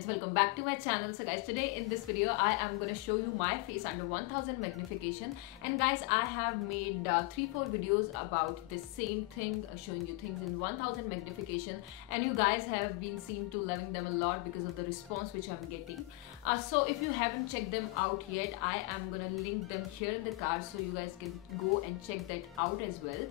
friends, welcome back to my channel. So guys, today in this video I am going to show you my face under 1000 magnification. And guys, I have made 3-4 videos about this same thing, showing you things in 1000 magnification, and you guys have been seen to loving them a lot because of the response which I'm getting. So if you haven't checked them out yet, I am gonna link them here in the card so you guys can go and check that out as well.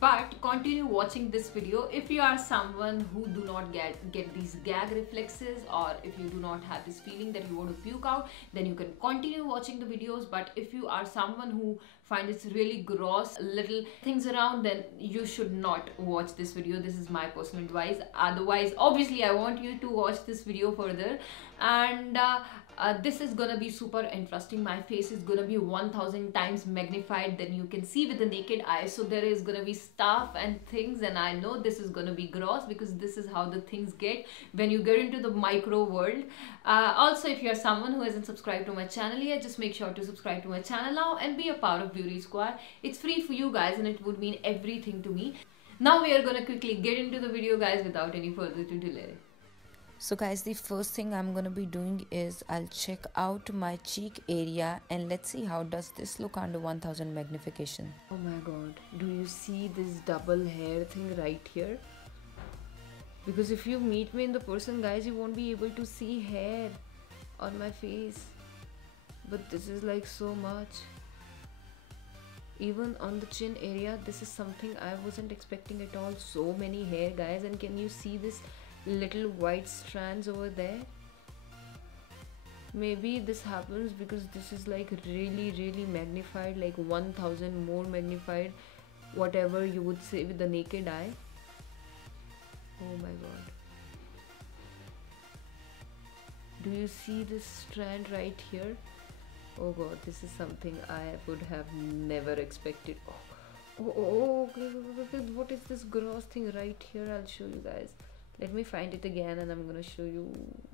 But continue watching this video if you are someone who do not get these gag reflexes, or if you do not have this feeling that you want to puke out, then you can continue watching the videos. But if you are someone who finds it really gross little things around, then you should not watch this video. This is my personal advice. Otherwise, obviously I want you to watch this video further. And this is gonna be super interesting. My face is gonna be 1000 times magnified than you can see with the naked eye. So there is gonna be stuff and things, and I know this is gonna be gross because this is how the things get when you get into the micro world. Also, if you're someone who hasn't subscribed to my channel yet, just make sure to subscribe to my channel now and be a part of Beauty Squad. It's free for you guys and it would mean everything to me. Now we are gonna quickly get into the video, guys, without any further delay. So guys, the first thing I'm gonna be doing is I'll check out my cheek area and let's see how does this look under 1000 magnification. Oh my god, do you see this double hair thing right here? Because if you meet me in the person, guys, you won't be able to see hair on my face. But this is like so much. Even on the chin area, this is something I wasn't expecting at all. So many hair, guys, and can you see this little white strands over there? Maybe this happens because this is like really magnified, like 1000 more magnified, whatever you would say with the naked eye. Oh my god, do you see this strand right here? Oh god, this is something I would have never expected. Okay, what is this gross thing right here? I'll show you guys. Let me find it again and I'm gonna show you.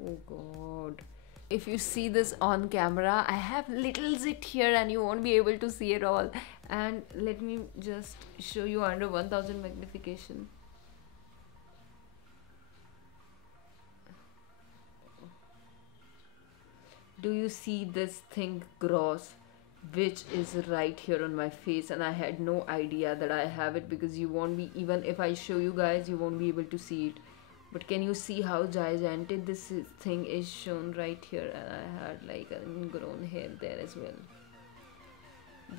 Oh god, if you see this on camera, I have little zit here and you won't be able to see it all. And let me just show you under 1000 magnification. Do you see this thing gross which is right here on my face? And I had no idea that I have it because you won't be, even if I show you guys, you won't be able to see it. But can you see how gigantic this thing is shown right here? And I had like an ingrown hair there as well,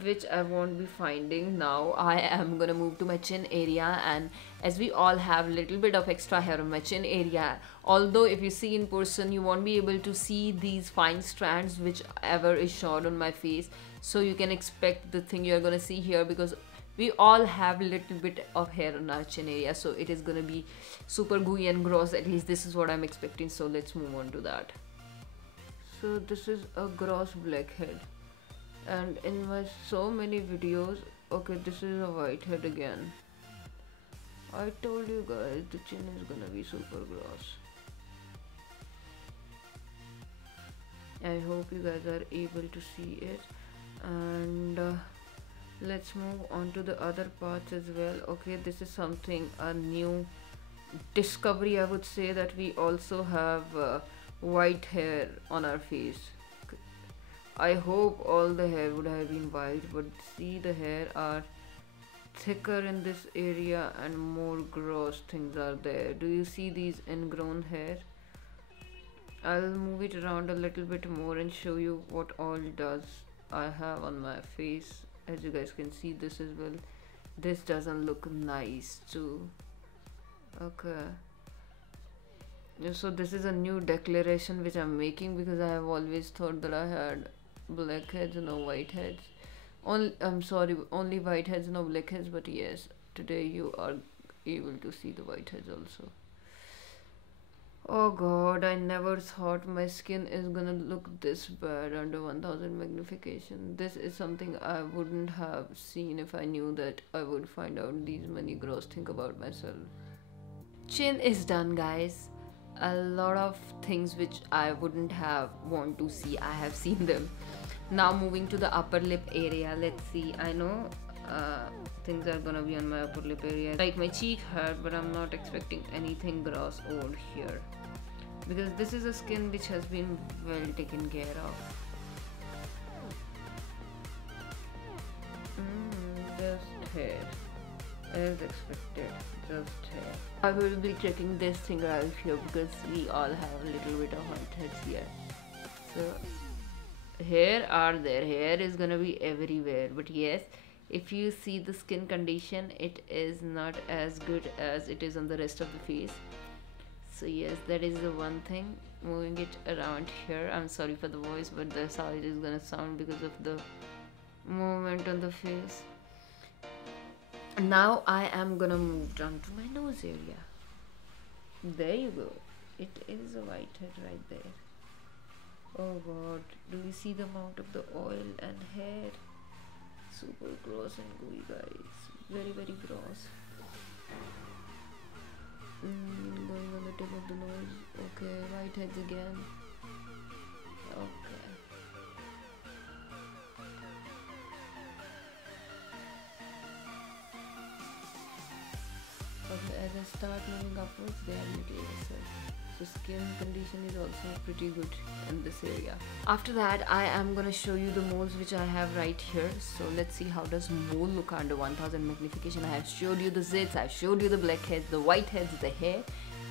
which I won't be finding. Now I am gonna move to my chin area, and as we all have little bit of extra hair on my chin area, although if you see in person you won't be able to see these fine strands whichever is shown on my face. So you can expect the thing you're gonna see here because we all have little bit of hair on our chin area, so it is gonna be super gooey and gross. At least this is what I'm expecting. So let's move on to that. So this is a gross blackhead, and in my so many videos, okay, this is a whitehead again. I told you guys the chin is gonna be super gross. I hope you guys are able to see it. And let's move on to the other parts as well. Okay, this is something, a new discovery I would say, that we also have white hair on our face. I hope all the hair would have been white, but see, the hair are thicker in this area and more gross things are there. Do you see these ingrown hair? I'll move it around a little bit more and show you what all does I have on my face. As you guys can see this as well. This doesn't look nice too. Okay, so this is a new declaration which I'm making because I have always thought that I had blackheads, no whiteheads. I'm sorry, only whiteheads, no blackheads. But yes, today you are able to see the whiteheads also. Oh god, I never thought my skin is gonna look this bad under 1000 magnification. This is something I wouldn't have seen if I knew that I would find out these many gross things about myself. Chin is done, guys. A lot of things which I wouldn't have want to see, I have seen them. Now moving to the upper lip area. Let's see. I know things are gonna be on my upper lip area, like my cheek hurt, but I'm not expecting anything gross over here. because this is a skin which has been well taken care of. Just hair, as expected, just hair. I will be checking this thing out here because we all have a little bit of whiteheads here. So hair are there, hair is gonna be everywhere, but yes, if you see the skin condition, it is not as good as it is on the rest of the face. So yes, that is the one thing. Moving it around here, I'm sorry for the voice, but that's how it is gonna sound because of the movement on the face. Now I am gonna move down to my nose area. There you go, it is a whitehead right there. Oh god, do you see the amount of the oil and hair? Super gross and gooey, guys. Very, very gross. Going on the tip of the nose. Okay, whiteheads again. Okay. Okay, as I start moving upwards, they are little lesser. So skin condition is also pretty good in this area. After that, I am gonna show you the moles which I have right here. So let's see how does mole look under 1000 magnification. I have showed you the zits, I showed you the blackheads, the whiteheads, the hair.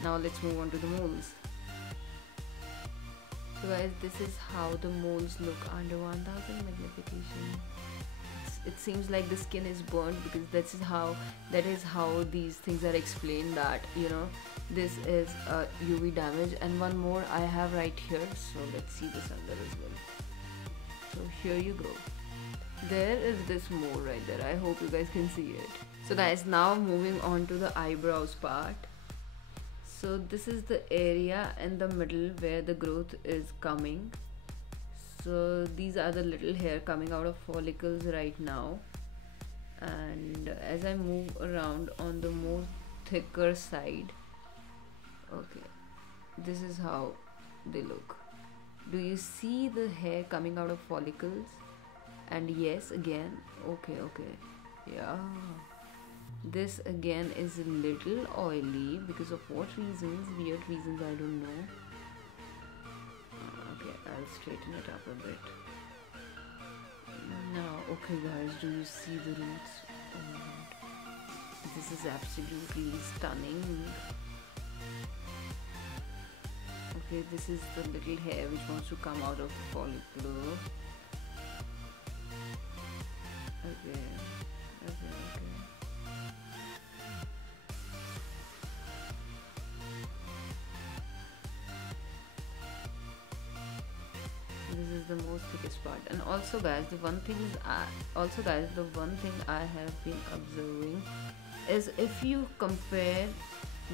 Now let's move on to the moles. So guys, this is how the moles look under 1000 magnification. It seems like the skin is burnt because that is how these things are explained, that you know this is a UV damage. And one more I have right here, so let's see this under as well. So here you go, there is this mole right there. I hope you guys can see it. So guys, now moving on to the eyebrows part. So this is the area in the middle where the growth is coming. So these are the little hair coming out of follicles right now, and as I move around on the more thicker side, okay, this is how they look. Do you see the hair coming out of follicles? And yes, again, okay, yeah, this again is a little oily because of what reasons, weird reasons, I don't know. I'll straighten it up a bit. Now, okay guys, do you see the roots? Oh my god, this is absolutely stunning. Okay, this is the little hair which wants to come out of the follicle. Okay. This is the most thickest part. And also guys, the one thing I have been observing is, if you compare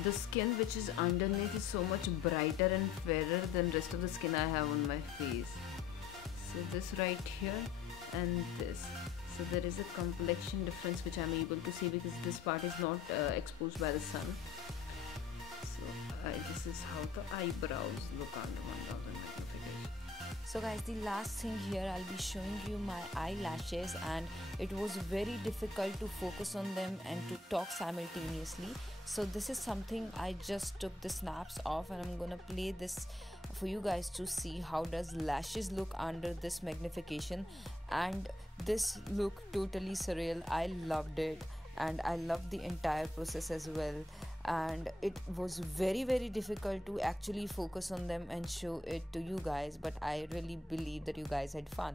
the skin which is underneath, is so much brighter and fairer than rest of the skin I have on my face. So this right here and this, so there is a complexion difference which I'm able to see because this part is not exposed by the sun. So this is how the eyebrows look under 1000 magnification. So guys, the last thing here, I'll be showing you my eyelashes, and it was very difficult to focus on them and to talk simultaneously. So this is something I just took the snaps of, and I'm gonna play this for you guys to see how does lashes look under this magnification. And this look totally surreal. I loved it, and I loved the entire process as well. And it was very difficult to actually focus on them and show it to you guys, but I really believe that you guys had fun.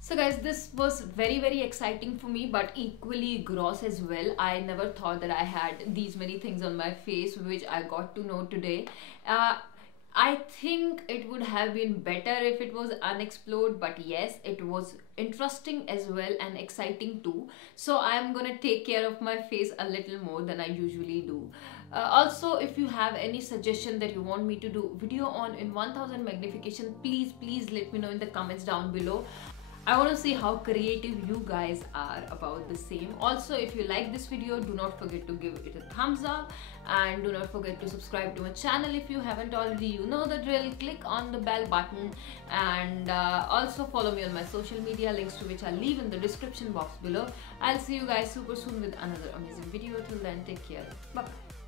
So guys, this was very exciting for me, but equally gross as well. I never thought that I had these many things on my face, which I got to know today. I think it would have been better if it was unexplored, but yes, it was interesting as well and exciting too. So I'm gonna take care of my face a little more than I usually do. Also, if you have any suggestion that you want me to do video on in 1000 magnification, please let me know in the comments down below. I want to see how creative you guys are about the same. Also, if you like this video, do not forget to give it a thumbs up, and do not forget to subscribe to my channel if you haven't already. You know the drill. Click on the bell button, and also follow me on my social media, links to which I'll leave in the description box below. I'll see you guys super soon with another amazing video. Till then, take care. Bye bye.